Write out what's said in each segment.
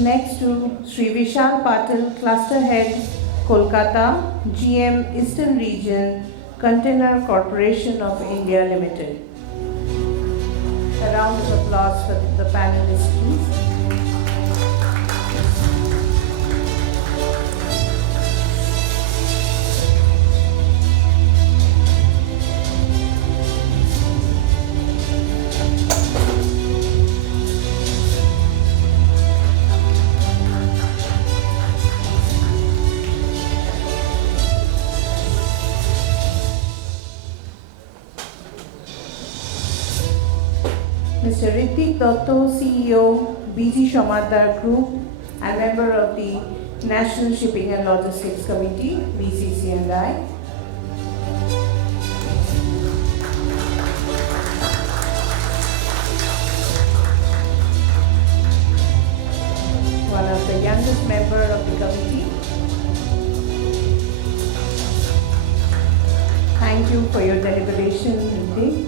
Next to Sri Vishal Patil, Cluster Head, Kolkata, GM Eastern Region, Container Corporation of India Limited. A round of applause for the panelists, please. Mr. Ritik Dotto, CEO, BG Shamadar Group, and member of the National Shipping and Logistics Committee, BCC&I. One of the youngest member of the committee. Thank you for your deliberation, Ritik.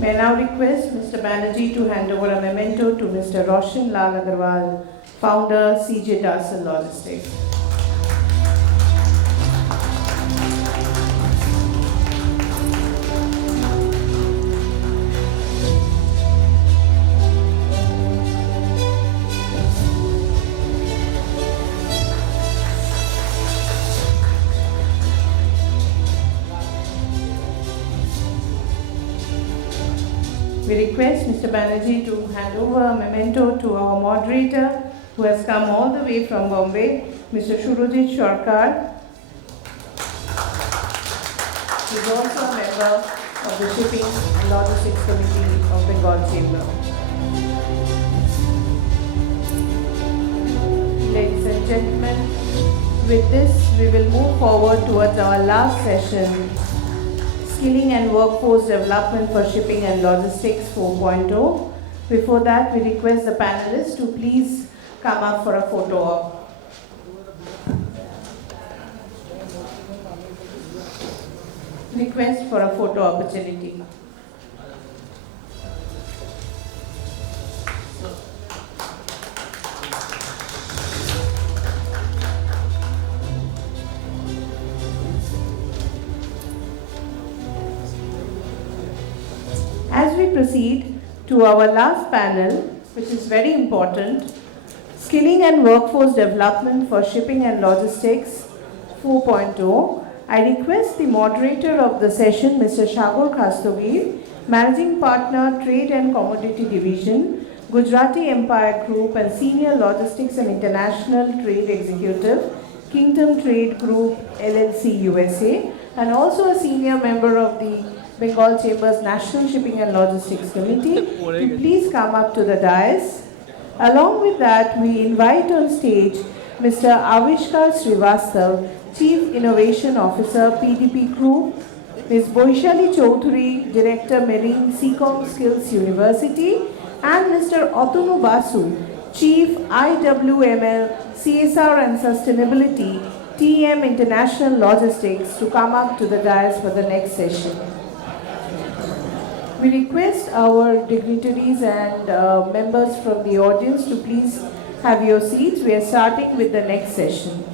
May I now request Mr. Banerjee to hand over a memento to Mr. Roshan Lal Agarwal, founder, CJ Darson Logistics. We request Mr. Banerjee to hand over a memento to our moderator who has come all the way from Bombay, Mr. Shurujit Sharkar. He is also a member of the Shipping and Logistics Committee of Bengal Chamber. Ladies and gentlemen, with this we will move forward towards our last session, Skilling and Workforce Development for Shipping and Logistics 4.0. Before that, we request the panelists to please come up for a photo op. Request for a photo opportunity. As we proceed to our last panel, which is very important, Skilling and Workforce Development for Shipping and Logistics 4.0, I request the moderator of the session, Mr. Shagor Khastogir, Managing Partner, Trade and Commodity Division, Gujarati Empire Group and Senior Logistics and International Trade Executive, Kingdom Trade Group LLC USA, and also a senior member of the Bengal Chamber's National Shipping and Logistics Committee, to please come up to the dais. Along with that, we invite on stage Mr. Avishkar Srivastav, Chief Innovation Officer, PDP Group, Ms. Boishali Choudhury, Director, Marine Seacom Skills University, and Mr. Atanu Basu, Chief IWML, CSR and Sustainability, TM International Logistics, to come up to the dais for the next session. We request our dignitaries and members from the audience to please have your seats. We are starting with the next session.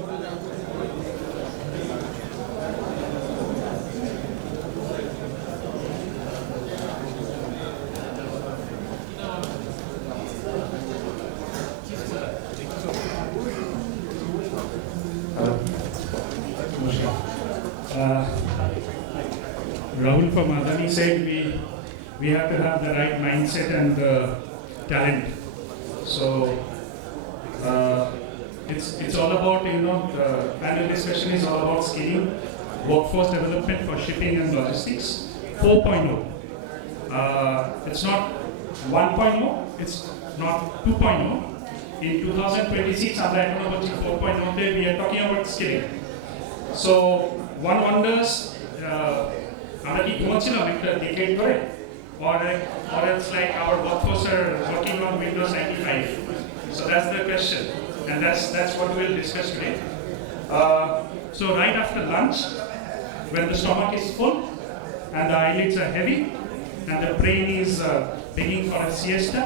Rahul from Adani said we have to have the right mindset and the talent. So it's all about, the panel discussion is all about skilling, workforce development for shipping and logistics 4.0. It's not 1.0, it's not 2.0. In 2026, আমরা এখন বলছি 4.0 we are talking about skilling. So one wonders, আমরা কি ঘুমাচ্ছিলাম একটা decade ধরে? Or else like our workforce are working on Windows 95. So that's the question, and that's what we'll discuss today. So right after lunch, when the stomach is full and the eyelids are heavy and the brain is begging for a siesta,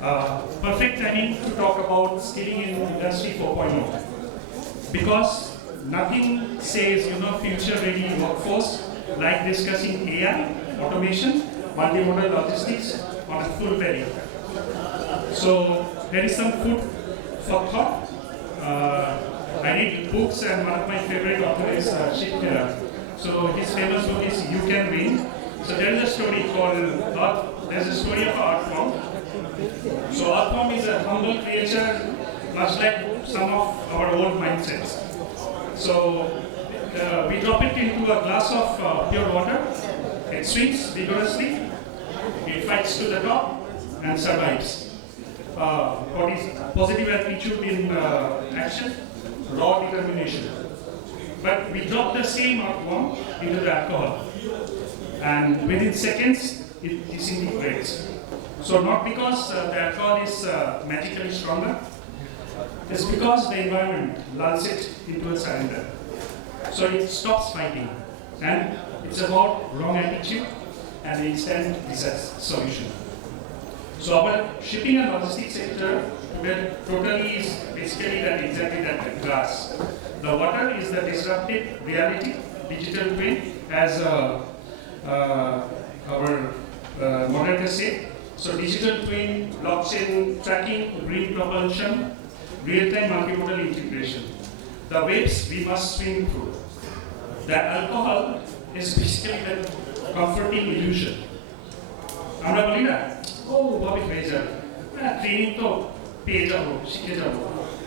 Perfect timing to talk about skilling in industry 4.0 because nothing says future-ready workforce like discussing AI, automation, multimodal logistics on a full belly. So there is some food for thought. I read books and one of my favorite authors is Shiv Khera. So his famous book is You Can Win. So there is a story called Earth. There's a story of Earthworm. So Earthworm is a humble creature, much like some of our old mindsets. So we drop it into a glass of pure water. It swims vigorously. It fights to the top and survives. What is positive attitude in action, raw determination. But we drop the same earthworm into the alcohol, and within seconds it disintegrates. So not because the alcohol is magically stronger, it's because the environment lulls it into a surrender. So it stops fighting, and it's about wrong attitude and instant solution. So our shipping and logistics sector totally is basically exactly that glass. The water is the disruptive reality, digital twin, as our moderator said. So digital twin, blockchain tracking, green propulsion, real-time multimodal integration. The waves we must swim through. The alcohol is basically the comforting illusion. আমরা বলি না ও ভাবে হয়ে যাবে training তো পেয়ে যাবো শিখে যাবো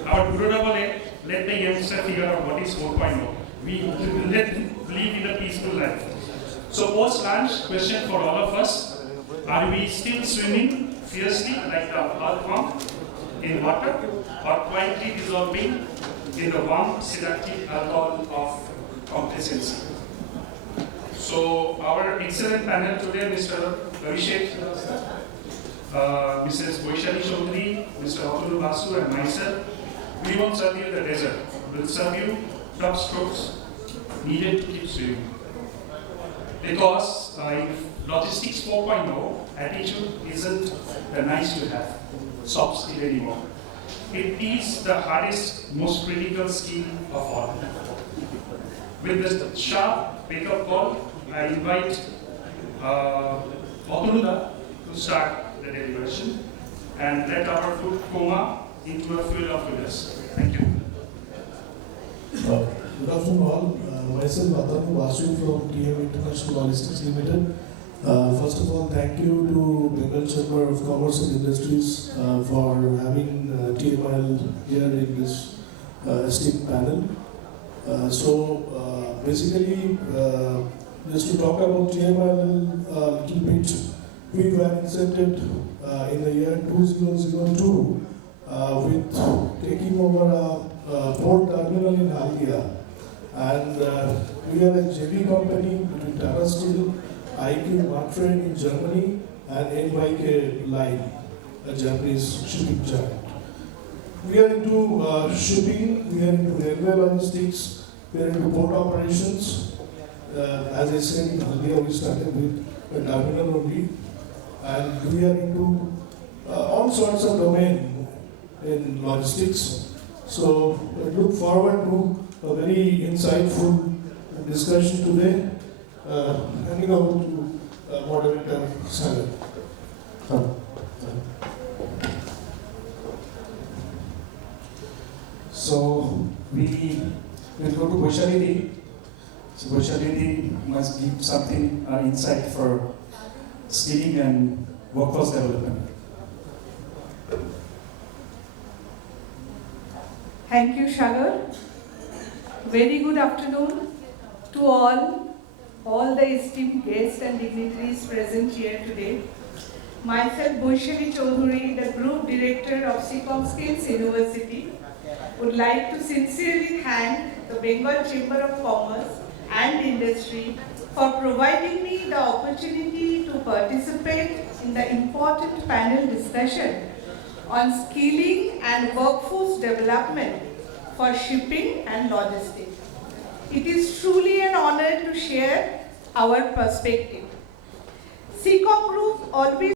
আবার বুড়োরা বলে let the youngster figure out what is 4.0 we let live in a peaceful life. So post lunch question for all of us, are we still swimming fiercely like the earthworm in water or quietly dissolving in the warm seductive alcohol of complacency? So our excellent panel today, Mr. Abhishek, Mrs. Boishali Chaudhary, Mr. Atulu Basu, and myself, we won't serve you the desert. We'll serve you top strokes needed to keep swimming. Because if logistics 4.0 attitude isn't the nice to have, soft skill anymore. It is the hardest, most critical skill of all. With this sharp wake-up call, I invite Atuluda to start the deliberation and let our food coma into a fuel of goodness. Thank you. Good afternoon all. Myself Atanu Basu from TM International Logistics Limited. First of all, thank you to Bengal Chamber of Commerce and Industries for having TML here in this esteemed panel. Basically, just to talk about TML a little bit, we were incepted in the year 2002 with taking over a port terminal in Haldia. And we are a JV company between Tata Steel, IQ Martrain in Germany, and NYK Line, a Japanese shipping giant. We are into shipping, we are into railway logistics, we are into port operations. As I said, in Haldia we started with a terminal only, and we are into all sorts of domain in logistics. So I look forward to a very insightful discussion today. Handing over to moderator Sagar. So we will go to Boishali. So Boishali must give something insight for skilling and workforce development. Thank you, Sagar. Very good afternoon to all the esteemed guests and dignitaries present here today. Myself, Boishali Chaudhary, the Group Director of Conclave University, would like to sincerely thank the Bengal Chamber of Commerce and Industry for providing me the opportunity to participate in the important panel discussion on skilling and workforce development for shipping and logistics. It is truly an honor to share our perspective. CCOM Group always